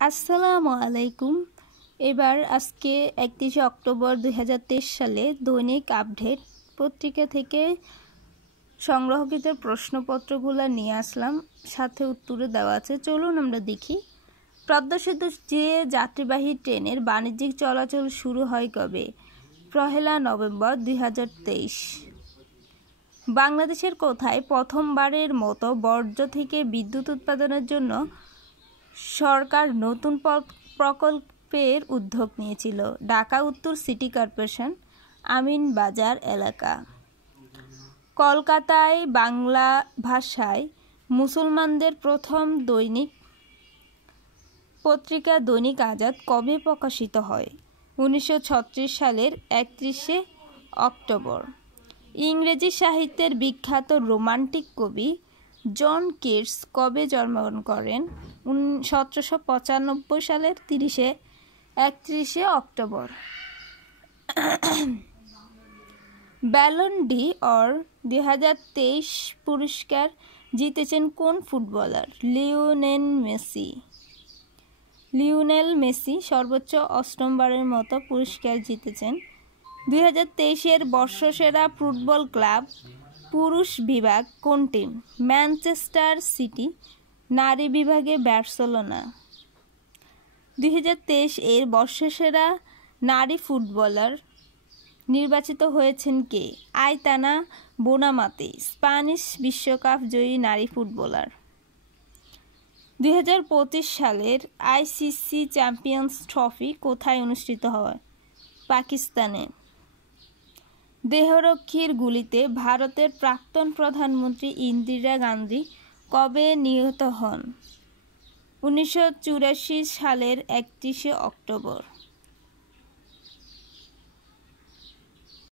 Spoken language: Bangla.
আসসালামু আলাইকুম। এবার আজকে 31 অক্টোবর 2023 সালে দৈনিক আপডেট পত্রিকা থেকে সংগ্রহকৃত প্রশ্নপত্রগুলো নিয়ে আসলাম, সাথে উত্তরে দেওয়া আছে। চলুন আমরা দেখি। পদ্মা সেতু যে যাত্রীবাহী ট্রেনের বাণিজ্যিক চলাচল শুরু হয় কবে? 1 নভেম্বর 2023। বাংলাদেশের কোথায় প্রথমবারের মতো বর্জ্য থেকে বিদ্যুৎ উৎপাদনের জন্য সরকার নতুন প্রকল্পের উদ্যোগ নিয়েছিল? ঢাকা উত্তর সিটি কর্পোরেশন, আমিনবাজার এলাকা। কলকাতায় বাংলা ভাষায় মুসলমানদের প্রথম দৈনিক পত্রিকা দৈনিক আজাদ কবে প্রকাশিত হয়? 1936 সালের 31 অক্টোবর। ইংরেজি সাহিত্যের বিখ্যাত রোমান্টিক কবি জন কিটস কবে জন্মগ্রহণ করেন? 1795 সালের 31 অক্টোবর। ব্যালন ডি অর 2023 পুরস্কার জিতেছেন কোন ফুটবলার? লিওনেল মেসি সর্বোচ্চ 8মবারের মতো পুরস্কার জিতেছেন। 2023-এর বর্ষসেরা ফুটবল ক্লাব পুরুষ বিভাগ কোনটি? Manchester city. নারী বিভাগে বার্সেলোনা। 2023-এর বর্ষসেরা নারী ফুটবলার নির্বাচিত হয়েছেন কে? আইতানা বোনামাতে, স্প্যানিশ বিশ্বকাপ জয়ী নারী ফুটবলার। 2025 সালের আইসিসি চ্যাম্পিয়ন্স ট্রফি কোথায় অনুষ্ঠিত হয়? পাকিস্তানে। দেহরক্ষীর গুলিতে ভারতের প্রাক্তন প্রধানমন্ত্রী ইন্দিরা গান্ধী কবে নিহত হন? 1984 সালের 31 অক্টোবর।